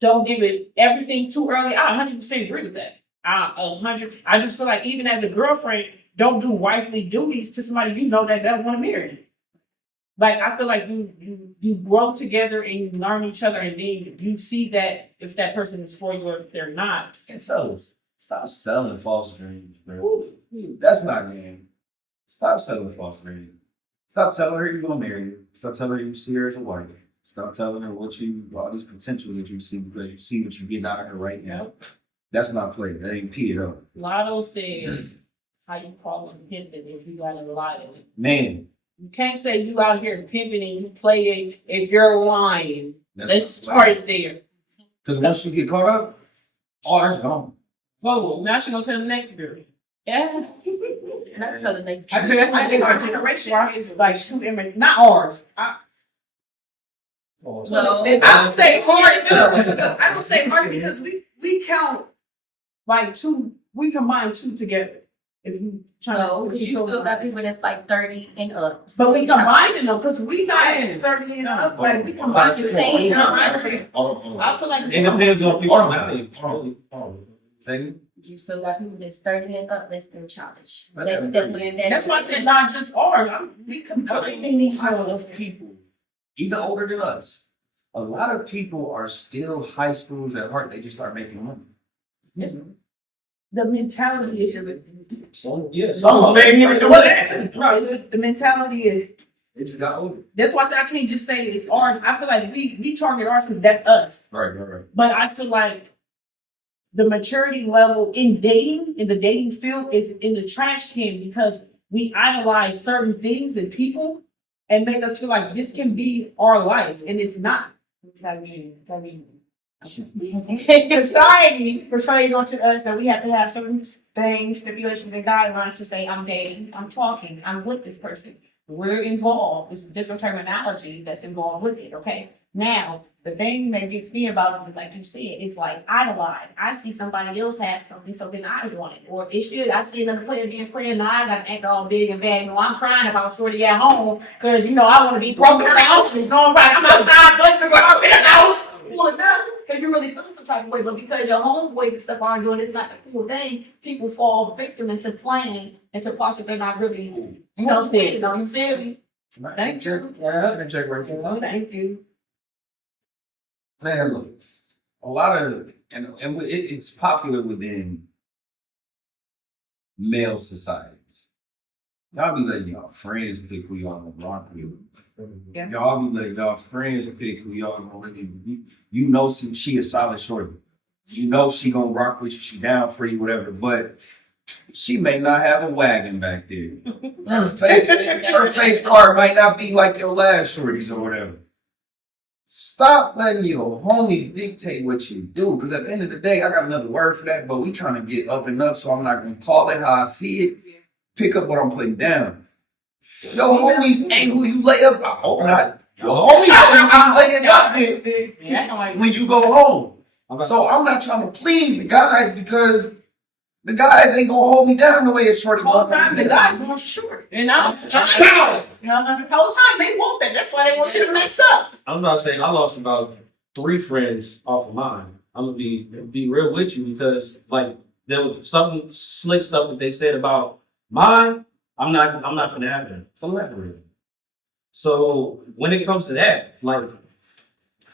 don't give it everything too early. I 100% agree with that. I just feel like even as a girlfriend, don't do wifely duties to somebody you know that don't want to marry you. Like I feel like you grow together and you learn each other, and then you see that if that person is for you or if they're not. And fellas, stop selling false dreams, bro. That's not game. Stop selling false dreams. Stop telling her you're gonna marry her. Stop telling her you see her as a wife. Stop telling her all these potentials that you see because you see what you're getting out of her right now. That's not play. That ain't P at all. Lotto said, how you call them pimping if you got a lot in it. Man. You can't say you out here pimping and you playing if you're lying. Let's not start there. Because once you get caught up, all that's gone. Whoa, now she gonna tell the next girl. Yeah. Not until the next I think our generation is like too not ours. I don't say hard. I don't say hard because we count like two. We combine two together. If you try No, to, because you still got people that's like 30 and up. but we combining them because we not 30 and up. Like we combine the same. I feel like It depends on people's value. you still got people that's 30 and up that's still childish. That's why I said not just ours. We combining these I love people, even older than us. A lot of people are still high schools at heart. They just start making money. The mentality is just Some of them ain't even doing that. no. It's just the mentality is. It just got older. That's why I say I can't just say it's ours. I feel like we target ours because that's us. Right. But I feel like the maturity level in dating, in the dating field, is in the trash can because we idolize certain things and people and make us feel like this can be our life, and it's not. Society portrays onto us that we have to have certain things, stipulations, and guidelines to say, I'm dating, I'm talking, I'm with this person. We're involved. It's a different terminology that's involved with it, okay? Now, the thing that gets me about it is like you said, it's like idolize. I see somebody else have something, so then I want it. Or it should, I see another player being played, now I got to act all big and bad. No, I'm crying about shorty at home because, I want to be broken in the house. It's going right. I'm outside, looking for broken in the house. Cool enough, because you really feel some type of way. But because your homeboys and stuff aren't doing it's not a cool thing, people fall victim into playing into parts that they're not really, standing on. You feel me? Thank you. Check right there. Thank you. Man, look, a lot of it's popular within male societies. Y'all be letting y'all friends pick who y'all gonna rock with. Yeah. Y'all be letting y'all friends pick who y'all gonna really. You know, she a solid shorty. You know she gonna rock with you. She down for you, whatever. But she may not have a wagon back there. Her face card might not be like your last shorties or whatever. Stop letting your homies dictate what you do. Because at the end of the day, I got another word for that, but we trying to get up and up, so I'm not going to call it how I see it. Pick up what I'm putting down. Your homies ain't who you lay up. I hope not. Your homies ain't who you laying up with when you go home. So I'm not trying to please the guys because the guys ain't going to hold me down the way it's shorty. The whole time the guys want you short. And I was the whole time they want that. That's why they want you to mess up. I'm about to say I lost about 3 friends off of mine. I'm gonna be real with you because like there was something slick stuff that they said about mine. I'm not gonna have that. Collaborate. So when it comes to that, like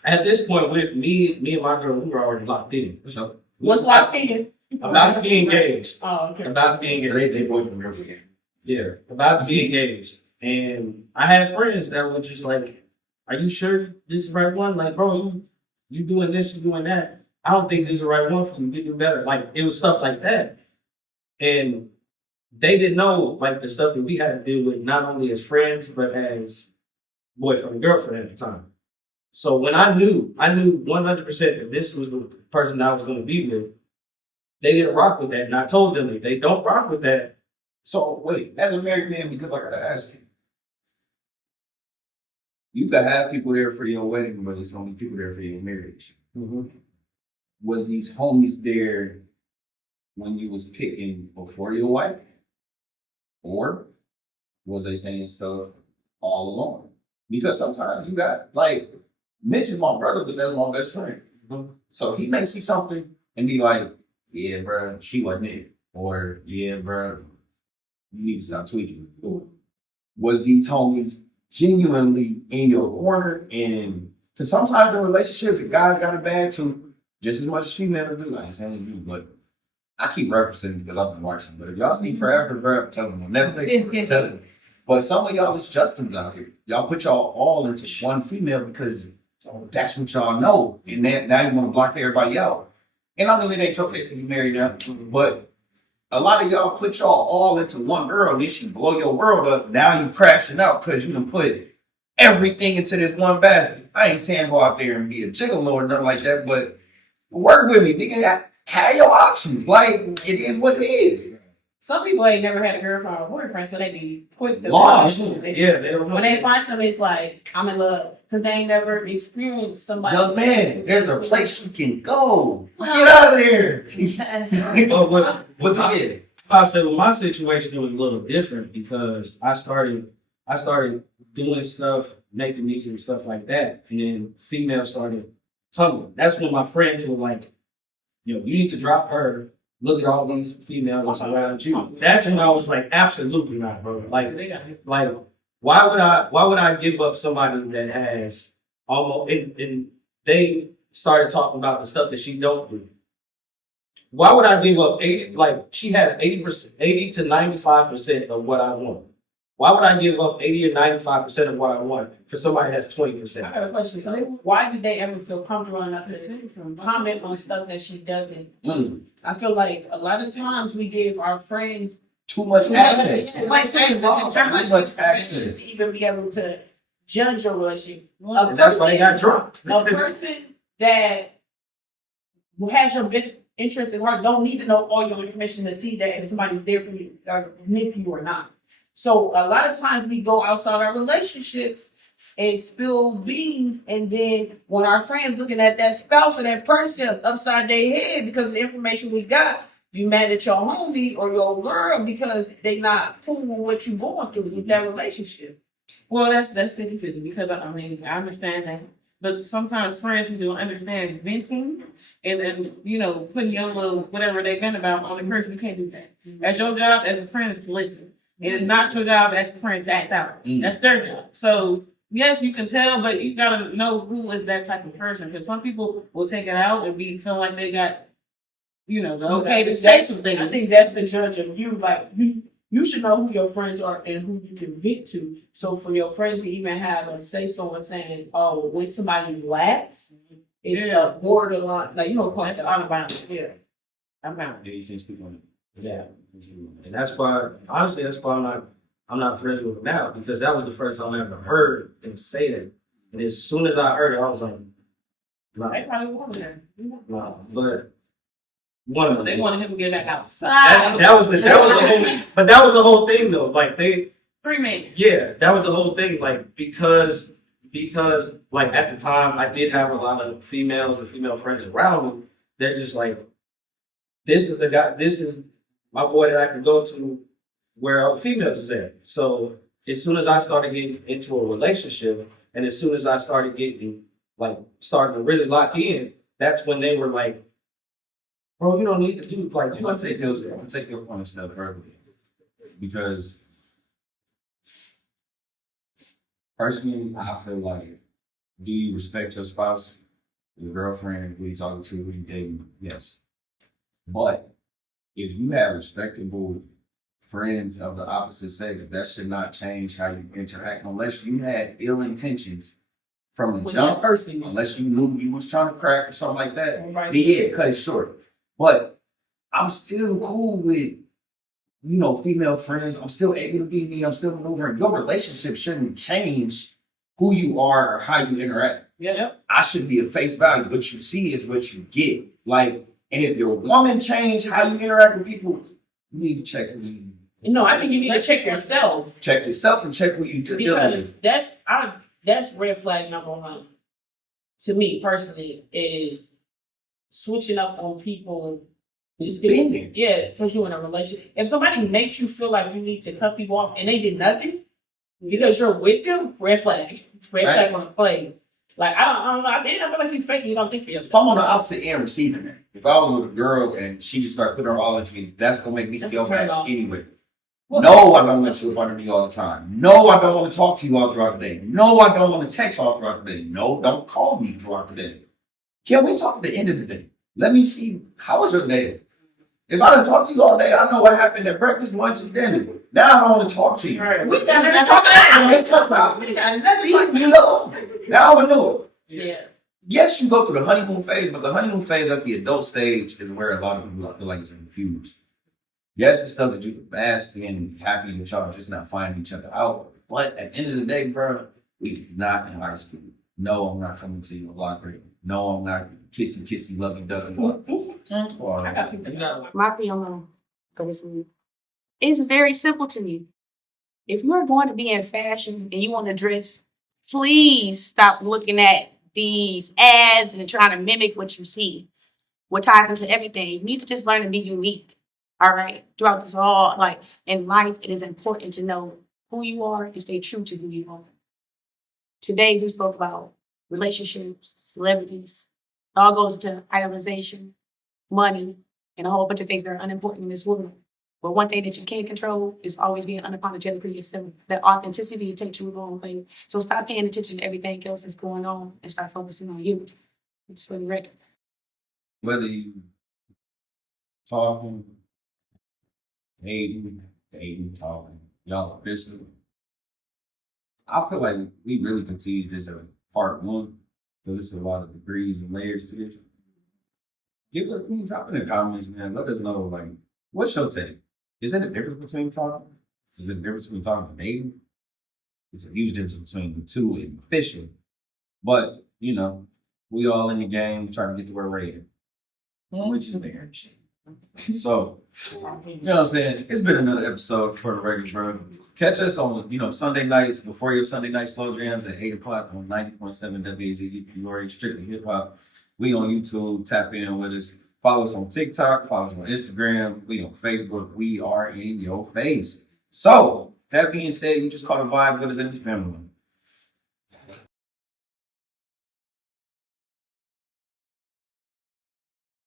at this point with me and my girl, we were already locked in. So What's locked in? about to be engaged. Oh, okay. About to be engaged. They both real again. Yeah, about to be engaged. And I had friends that were just like, are you sure this is the right one? Like, bro, you doing this, you doing that. I don't think this is the right one for you. You do better. Like, it was stuff like that. And they didn't know, like, the stuff that we had to deal with, not only as friends, but as boyfriend and girlfriend at the time. So when I knew 100% that this was the person that I was going to be with, they didn't rock with that. And I told them if they don't rock with that. So wait, as a married man, because I gotta ask you could have people there for your wedding, but there's only people there for your marriage. Was these homies there when you was picking before your wife? Or was they saying stuff all along? Because sometimes you got, like, Mitch is my brother, but that's my best friend. So he may see something and be like, yeah, bro, she wasn't it. Or, yeah, bro, you need to stop tweaking. Was these homies genuinely in your corner? And because sometimes in relationships, the guys got it bad too, just as much as females do. I ain't saying you, but I keep referencing it because I've been watching. But if y'all see Forever, bro, I'm telling them on Netflix, tell them. But some of y'all is Justins out here. Y'all put y'all all into one female because that's what y'all know. And then now you want to block everybody out. And I know it ain't your case because you married now, but a lot of y'all put y'all all into one girl and then she blow your world up. Now you crashing out because you done put everything into this one basket. I ain't saying go out there and be a gigolo or nothing like that, but work with me, nigga. Have your options. Like, it is what it is. Some people ain't never had a girlfriend or boyfriend, so they be quick to Lost. Yeah, they don't know. when they find somebody, it's like, I'm in love. Because they ain't never experienced somebody. Young man, there's a place you can go. Get out of there. But What's it? I said, well, my situation was a little different because I started doing stuff, making music and stuff like that, and then females started coming. That's when my friends were like, "Yo, you need to drop her. Look at all these females around you." That's when I was like, "Absolutely not, bro. Like, why would I give up somebody that has almost?" And they started talking about the stuff that she don't do. Why would I give up 80? Like, she has 80% to 95% of what I want. Why would I give up 80 or 95% of what I want for somebody that's 20%? I got a question. So why did they ever feel comfortable enough to comment on stuff that she doesn't? I feel like a lot of times we give our friends Too much access. too much access to even be able to judge your relationship. And that's why they got drunk. A person that has your best interest in heart don't need to know all your information to see that if somebody's there for you, or if you or not. So a lot of times we go outside our relationships and spill beans, and then when our friends looking at that spouse or that person upside their head because of the information we got, you mad at your homie or your girl because they not cool with what you going through with that relationship. Well, that's 50-50 because I mean I understand that, but sometimes friends don't understand venting and then putting your little whatever they vent about on the person. You can't do that. As your job as a friend is to listen. And it's not your job as a friend to act out. That's their job. So yes, you can tell, but you gotta know who is that type of person. Because some people will take it out and be feeling like they got, you know, Okay, to say some things. I think that's the judge of you. Like you should know who your friends are and who you can vent to. So for your friends to even have a say someone saying, "Oh, when somebody laughs, it's the borderline." Like that's out of bounds. Yeah, I'm out. Yeah, you can't speak on it. Yeah. And that's why, honestly, that's why I'm not friends with him now, because that was the first time I ever heard him say that. And as soon as I heard it, I was like, nah, They probably wanted him. nah. But one of them, They wanted him to get back outside. that was the whole, but that was the whole thing though. Like 3 minutes. yeah, that was the whole thing. Like because like at the time I did have a lot of females and female friends around me. They're just like, this is the guy, this is my boy that I can go to where all the females is at. So as soon as I started getting into a relationship, and as soon as I started starting to really lock in, that's when they were like, bro, you don't need to do like I'm gonna take your point a step further, because personally, I feel like, do you respect your spouse, your girlfriend, who you talking to, who you dating? Yes, but if you have respectable friends of the opposite sex, that should not change how you interact, unless you had ill intentions from the With jump. that person, Unless you knew you was trying to crack or something like that, Or vice then yeah, versa. cut it short. But I'm still cool with, female friends. I'm still able to be me. I'm still maneuvering. Your relationship shouldn't change who you are or how you interact. Yeah. I should be a face value. What you see is what you get. Like, and if your woman change how you interact with people, you need to check who you no, I think you need to check yourself. check yourself and check who you dealing Because with. that's red flag number one to me personally, is switching up on people just Bending. because you're in a relationship. If somebody makes you feel like you need to cut people off and they did nothing because you're with them, red flag. Red flag on the play. Like I don't know. I feel like you faking. You don't think for If yourself. I'm on the opposite end receiving it, if I was with a girl and she just started putting her all into me, that's gonna make me That's scale a turn back off. anyway. No, I don't want you in front of me all the time. No, I don't want to talk to you all throughout the day. No, I don't want to text all throughout the day. No, don't call me throughout the day. Can we talk at the end of the day? Let me see, how was your day? If I didn't talk to you all day, I know what happened at breakfast, lunch, and dinner. Now I don't want to talk to you. Right. We got nothing to talk about. We talk about. We got nothing. Leave me alone. Now I know it. Yeah. Yes, you go through the honeymoon phase, but the honeymoon phase at the adult stage is where a lot of people, I feel like, is confused. Yes, it's stuff that you can bask in and be happy with y'all just not finding each other out. But at the end of the day, bro, we is not in high school. No, I'm not coming to your locker. No, I'm not kissy, lovey-dovey. I got people. you got My opinion is very simple to me. If you're going to be in fashion and you want to dress, please stop looking at these ads and trying to mimic what you see. What ties into everything. You need to just learn to be unique. All right. Throughout this all, like in life, it is important to know who you are and stay true to who you are. Today we spoke about relationships, celebrities. It all goes into idolization, money, and a whole bunch of things that are unimportant in this world. But one thing that you can't control is always being unapologetically yourself. That authenticity takes you a long way. So stop paying attention to everything else that's going on and start focusing on you. It's for the record. Whether you talking, dating, talking, y'all officially, I feel like we really can tease this as part one, because there's a lot of degrees and layers to this. Drop in the comments, man. Let us know, like, what's your take? Is there a difference between talking? Is there a difference between talking and dating? It's a huge difference between the two and official. But, we all in the game trying to get to where we're at, which is marriage. So, you know what I'm saying? It's been another episode for the regular bro. Catch us on, Sunday nights before your Sunday night slow jams at 8 o'clock on 90.7 WAZE, strictly hip hop. We on YouTube, tap in with us. Follow us on TikTok, follow us on Instagram. We on Facebook. We are in your face. So, that being said, you just caught a vibe with us in this family.